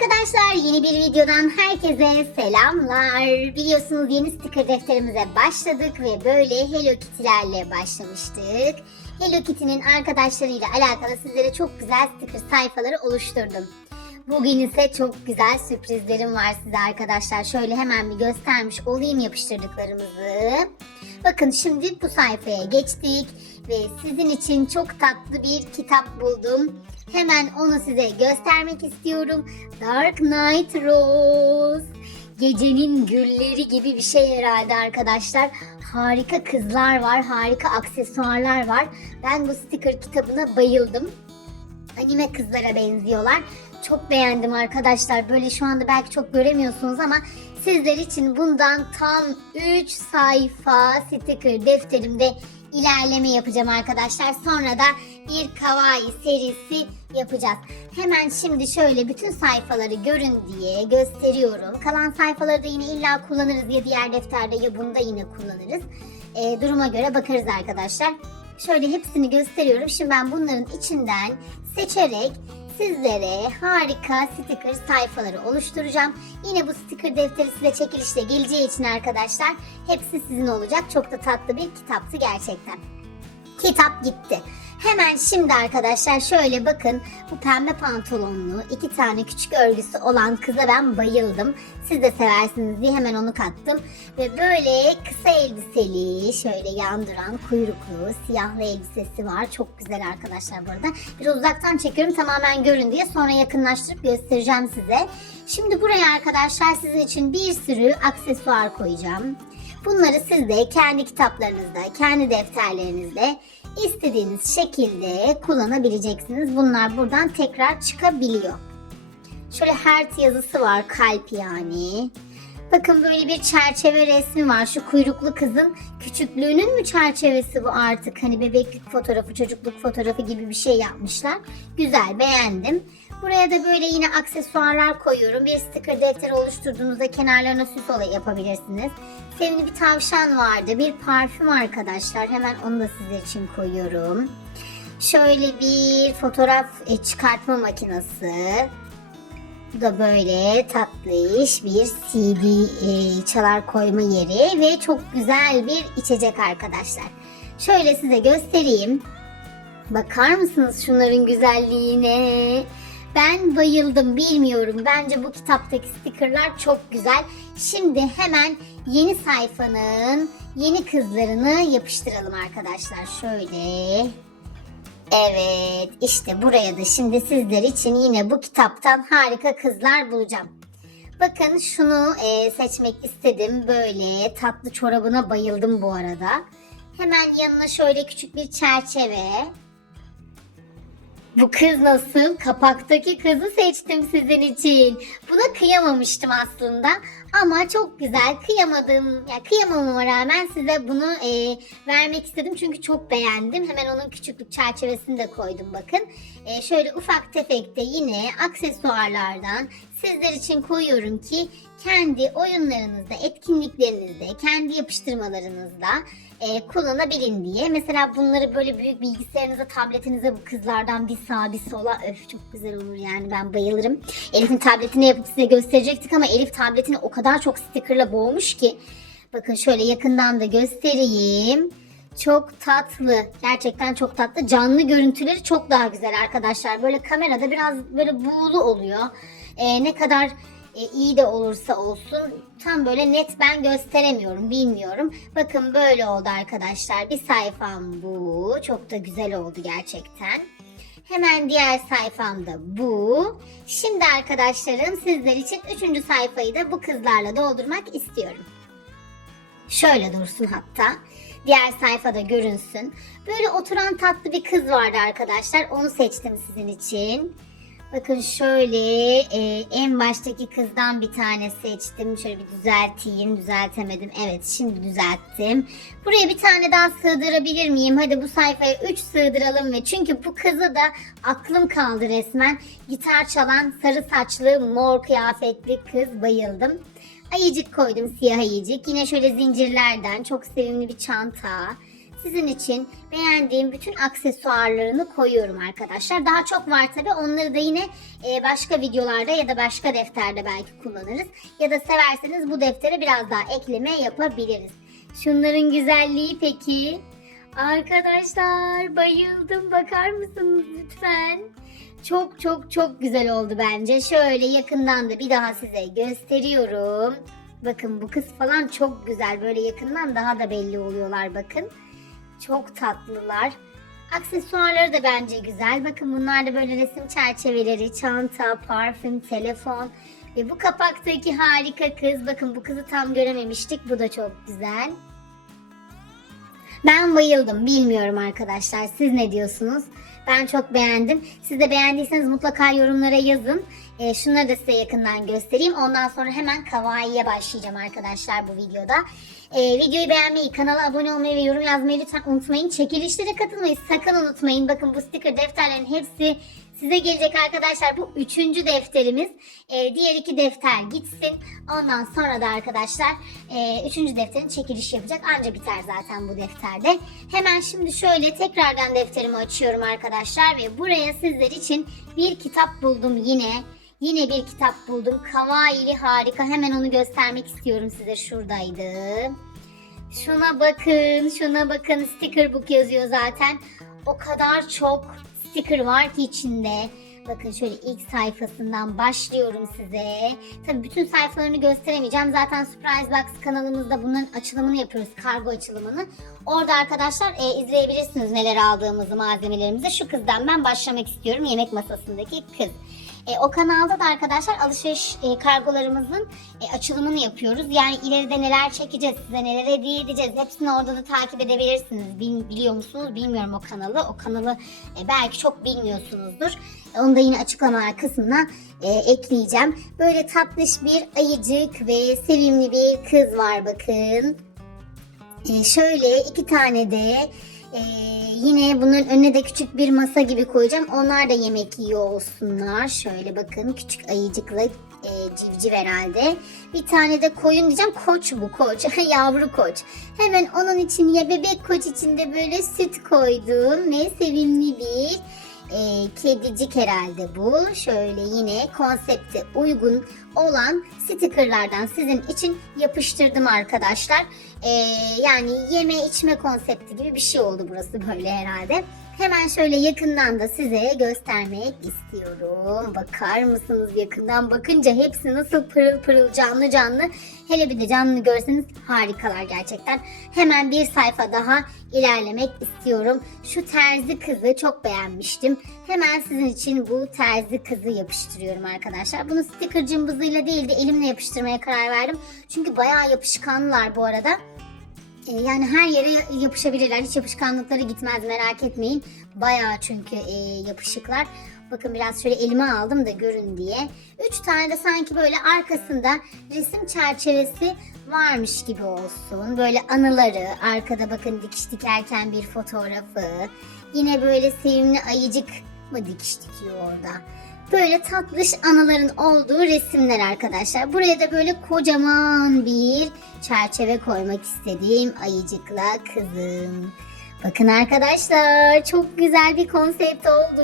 Arkadaşlar yeni bir videodan herkese selamlar. Biliyorsunuz yeni sticker defterimize başladık ve böyle Hello Kitty'lerle başlamıştık. Hello Kitty'nin arkadaşlarıyla alakalı sizlere çok güzel sticker sayfaları oluşturdum. Bugün ise çok güzel sürprizlerim var size arkadaşlar. Şöyle hemen bir göstermiş olayım yapıştırdıklarımızı. Bakın şimdi bu sayfaya geçtik ve sizin için çok tatlı bir kitap buldum. Hemen onu size göstermek istiyorum. Dark Knight Rose. Gecenin gülleri gibi bir şey herhalde arkadaşlar. Harika kızlar var, harika aksesuarlar var. Ben bu sticker kitabına bayıldım. Anime kızlara benziyorlar. Çok beğendim arkadaşlar. Böyle şu anda belki çok göremiyorsunuz ama sizler için bundan tam 3 sayfa sticker defterimde ilerleme yapacağım arkadaşlar. Sonra da bir kawaii serisi yapacağız. Hemen şimdi şöyle bütün sayfaları görün diye gösteriyorum. Kalan sayfaları da yine illa kullanırız ya diğer defterde ya bunda yine kullanırız. Ee, duruma göre bakarız arkadaşlar. Şöyle hepsini gösteriyorum. Şimdi ben bunların içinden seçerek sizlere harika sticker sayfaları oluşturacağım. Yine bu sticker defteri size çekilişle geleceği için arkadaşlar hepsi sizin olacak. Çok da tatlı bir kitaptı gerçekten. Kitap gitti. Hemen şimdi arkadaşlar şöyle bakın bu pembe pantolonlu iki tane küçük örgüsü olan kıza ben bayıldım. Siz de seversiniz diye hemen onu kattım. Ve böyle kısa elbiseli şöyle yandıran kuyruklu siyahlı elbisesi var. Çok güzel arkadaşlar bu arada. Biraz uzaktan çekiyorum tamamen görün diye sonra yakınlaştırıp göstereceğim size. Şimdi buraya arkadaşlar sizin için bir sürü aksesuar koyacağım. Bunları siz de kendi kitaplarınızda, kendi defterlerinizde istediğiniz şekilde kullanabileceksiniz. Bunlar buradan tekrar çıkabiliyor. Şöyle heart yazısı var, kalp yani. Bakın böyle bir çerçeve resmi var. Şu kuyruklu kızın küçüklüğünün mü çerçevesi bu artık? Hani bebeklik fotoğrafı, çocukluk fotoğrafı gibi bir şey yapmışlar. Güzel, beğendim. Buraya da böyle yine aksesuarlar koyuyorum. Bir sticker defteri oluşturduğunuzda kenarlarına süs olayı yapabilirsiniz. Sevimli bir tavşan vardı. Bir parfüm arkadaşlar. Hemen onu da sizler için koyuyorum. Şöyle bir fotoğraf e, çıkartma makinesi. Bu da böyle tatlış bir CD e, çalar koyma yeri ve çok güzel bir içecek arkadaşlar. Şöyle size göstereyim. Bakar mısınız şunların güzelliğine? Ben bayıldım bilmiyorum. Bence bu kitaptaki stickerlar çok güzel. Şimdi hemen yeni sayfanın yeni kızlarını yapıştıralım arkadaşlar. Şöyle. Evet işte buraya da şimdi sizler için yine bu kitaptan harika kızlar bulacağım. Bakın şunu e, seçmek istedim. Böyle tatlı çorabına bayıldım bu arada. Hemen yanına şöyle küçük bir çerçeve. Bu kız nasıl? Kapaktaki kızı seçtim sizin için. Buna kıyamamıştım aslında. Ama çok güzel. Kıyamadım. Ya kıyamamama rağmen size bunu e, vermek istedim. Çünkü çok beğendim. Hemen onun küçüklük çerçevesini de koydum bakın. E, şöyle ufak tefek de yine aksesuarlardan sizler için koyuyorum ki kendi oyunlarınızda, etkinliklerinizde, kendi yapıştırmalarınızda e, kullanabilin diye. Mesela bunları böyle büyük bilgisayarınıza, tabletinize bu kızlardan bir sağa bir sola öf çok güzel olur yani ben bayılırım. Elif'in tabletini yapıp size gösterecektik ama Elif tabletini o kadar çok stickerla boğmuş ki. Bakın şöyle yakından da göstereyim. Çok tatlı. Gerçekten çok tatlı. Canlı görüntüleri çok daha güzel arkadaşlar. Böyle kamerada biraz böyle buğulu oluyor. Ee, ne kadar e, iyi de olursa olsun tam böyle net ben gösteremiyorum bilmiyorum. Bakın böyle oldu arkadaşlar. Bir sayfam bu. Çok da güzel oldu gerçekten. Hemen diğer sayfam da bu. Şimdi arkadaşlarım sizler için üçüncü sayfayı da bu kızlarla doldurmak istiyorum. Şöyle dursun hatta. Diğer sayfada görünsün. Böyle oturan tatlı bir kız vardı arkadaşlar. Onu seçtim sizin için. Bakın şöyle e, en baştaki kızdan bir tane seçtim. Şöyle bir düzelteyim. Düzeltemedim. Evet şimdi düzelttim. Buraya bir tane daha sığdırabilir miyim? Hadi bu sayfaya 3 sığdıralım ve çünkü bu kızı da aklım kaldı resmen. Gitar çalan sarı saçlı mor kıyafetli kız bayıldım. Ayıcık koydum siyah ayıcık. Yine şöyle zincirlerden çok sevimli bir çanta. Sizin için beğendiğim bütün aksesuarlarını koyuyorum arkadaşlar. Daha çok var tabi onları da yine e, başka videolarda ya da başka defterde belki kullanırız. Ya da severseniz bu deftere biraz daha ekleme yapabiliriz. Şunların güzelliği peki? Arkadaşlar bayıldım bakar mısınız lütfen? Çok çok çok güzel oldu bence. Şöyle yakından da bir daha size gösteriyorum. Bakın bu kız falan çok güzel. Böyle yakından daha da belli oluyorlar bakın. Çok tatlılar. Aksesuarları da bence güzel. Bakın bunlar da böyle resim çerçeveleri, çanta, parfüm, telefon. Ve bu kapaktaki harika kız. Bakın bu kızı tam görememiştik. Bu da çok güzel. Ben bayıldım. Bilmiyorum arkadaşlar. Siz ne diyorsunuz? Ben çok beğendim. Siz de beğendiyseniz mutlaka yorumlara yazın. Ee, şunları da size yakından göstereyim. Ondan sonra hemen kavaiye başlayacağım arkadaşlar bu videoda. Ee, videoyu beğenmeyi, kanala abone olmayı ve yorum yazmayı lütfen unutmayın. Çekilişlere katılmayı sakın unutmayın. Bakın bu sticker defterlerin hepsi size gelecek arkadaşlar. Bu üçüncü defterimiz. Ee, diğer iki defter gitsin. Ondan sonra da arkadaşlar e, üçüncü defterin çekilişi yapacak. Anca biter zaten bu defterde. Hemen şimdi şöyle tekrardan defterimi açıyorum arkadaşlar. Ve buraya sizler için bir kitap buldum yine. Yine bir kitap buldum. Kawaii harika. Hemen onu göstermek istiyorum size. Şuradaydı. Şuna bakın, şuna bakın. Sticker book yazıyor zaten. O kadar çok sticker var ki içinde. Bakın şöyle ilk sayfasından başlıyorum size. Tabii bütün sayfalarını gösteremeyeceğim. Zaten Surprise Box kanalımızda bunların açılımını yapıyoruz. Kargo açılımını. Orada arkadaşlar e, izleyebilirsiniz neler aldığımızı, malzemelerimizi. Şu kızdan ben başlamak istiyorum. Yemek masasındaki kız. E, o kanalda da arkadaşlar alışveriş e, kargolarımızın e, açılımını yapıyoruz. Yani ileride neler çekeceğiz, size neler hediye edeceğiz. Hepsini orada da takip edebilirsiniz. Bil, biliyor musunuz bilmiyorum o kanalı. O kanalı e, belki çok bilmiyorsunuzdur. E, onu da yine açıklamalar kısmına e, ekleyeceğim. Böyle tatlış bir ayıcık ve sevimli bir kız var bakın. E, şöyle iki tane de ee, yine bunun önüne de küçük bir masa gibi koyacağım. Onlar da yemek yiyor olsunlar. Şöyle bakın küçük ayıcıklı e, civciv herhalde. Bir tane de koyun diyeceğim. Koç bu koç. Yavru koç. Hemen onun için ya bebek koç için de böyle süt koydum. Ve sevimli bir e, kedicik herhalde bu. Şöyle yine konsepte uygun olan stickerlardan sizin için yapıştırdım arkadaşlar. E, yani yeme içme konsepti gibi bir şey oldu burası böyle herhalde. Hemen şöyle yakından da size göstermek istiyorum. Bakar mısınız yakından bakınca hepsi nasıl pırıl pırıl canlı canlı. Hele bir de canlı görseniz harikalar gerçekten. Hemen bir sayfa daha ilerlemek istiyorum. Şu terzi kızı çok beğenmiştim. Hemen sizin için bu terzi kızı yapıştırıyorum arkadaşlar. Bunu sticker cımbızıyla değil de elimle yapıştırmaya karar verdim. Çünkü bayağı yapışkanlar bu arada. E, yani her yere yapışabilirler. Hiç yapışkanlıkları gitmez merak etmeyin. Bayağı çünkü e, yapışıklar. Bakın biraz şöyle elime aldım da görün diye. Üç tane de sanki böyle arkasında resim çerçevesi varmış gibi olsun. Böyle anıları, arkada bakın dikiş dikerken bir fotoğrafı. Yine böyle sevimli ayıcık mı dikiş dikiyor orada. Böyle tatlış anıların olduğu resimler arkadaşlar. Buraya da böyle kocaman bir çerçeve koymak istediğim ayıcıkla kızım. Bakın arkadaşlar çok güzel bir konsept oldu.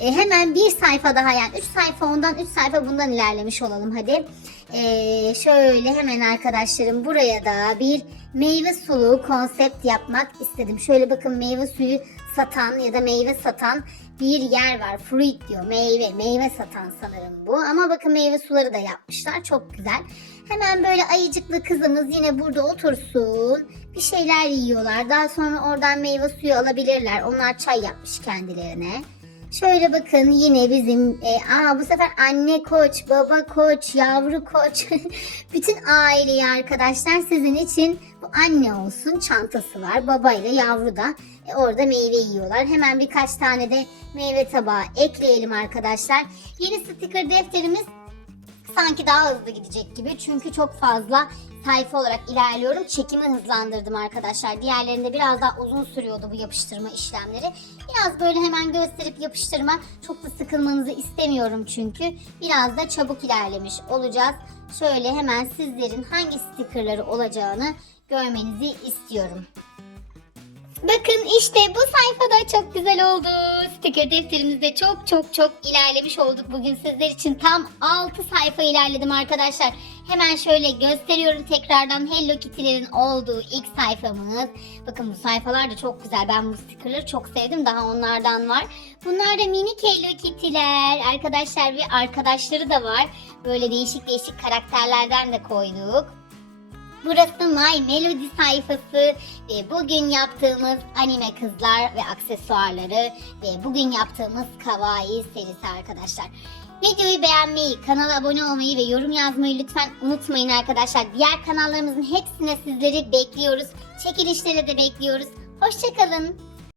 E, hemen bir sayfa daha yani 3 sayfa ondan 3 sayfa bundan ilerlemiş olalım hadi. E, şöyle hemen arkadaşlarım buraya da bir meyve sulu konsept yapmak istedim. Şöyle bakın meyve suyu satan ya da meyve satan bir yer var. Fruit diyor meyve meyve satan sanırım bu. Ama bakın meyve suları da yapmışlar çok güzel. Hemen böyle ayıcıklı kızımız yine burada otursun. Bir şeyler yiyorlar. Daha sonra oradan meyve suyu alabilirler. Onlar çay yapmış kendilerine. Şöyle bakın yine bizim e, aa bu sefer anne koç, baba koç, yavru koç. Bütün aileyi arkadaşlar sizin için bu anne olsun çantası var. Babayla yavru da e, orada meyve yiyorlar. Hemen birkaç tane de meyve tabağı ekleyelim arkadaşlar. Yeni sticker defterimiz sanki daha hızlı gidecek gibi. Çünkü çok fazla sayfa olarak ilerliyorum. Çekimi hızlandırdım arkadaşlar. Diğerlerinde biraz daha uzun sürüyordu bu yapıştırma işlemleri. Biraz böyle hemen gösterip yapıştırma. Çok da sıkılmanızı istemiyorum çünkü. Biraz da çabuk ilerlemiş olacağız. Şöyle hemen sizlerin hangi stickerları olacağını görmenizi istiyorum. Bakın işte bu sayfada çok güzel oldu. Sticker defterimizde çok çok çok ilerlemiş olduk. Bugün sizler için tam 6 sayfa ilerledim arkadaşlar. Hemen şöyle gösteriyorum tekrardan Hello Kitty'lerin olduğu ilk sayfamız. Bakın bu sayfalar da çok güzel. Ben bu stickerları çok sevdim. Daha onlardan var. Bunlar da minik Hello Kitty'ler arkadaşlar ve arkadaşları da var. Böyle değişik değişik karakterlerden de koyduk. Burası My Melody sayfası ve bugün yaptığımız anime kızlar ve aksesuarları ve bugün yaptığımız kawaii serisi arkadaşlar. Videoyu beğenmeyi, kanala abone olmayı ve yorum yazmayı lütfen unutmayın arkadaşlar. Diğer kanallarımızın hepsine sizleri bekliyoruz. Çekilişlere de bekliyoruz. Hoşçakalın.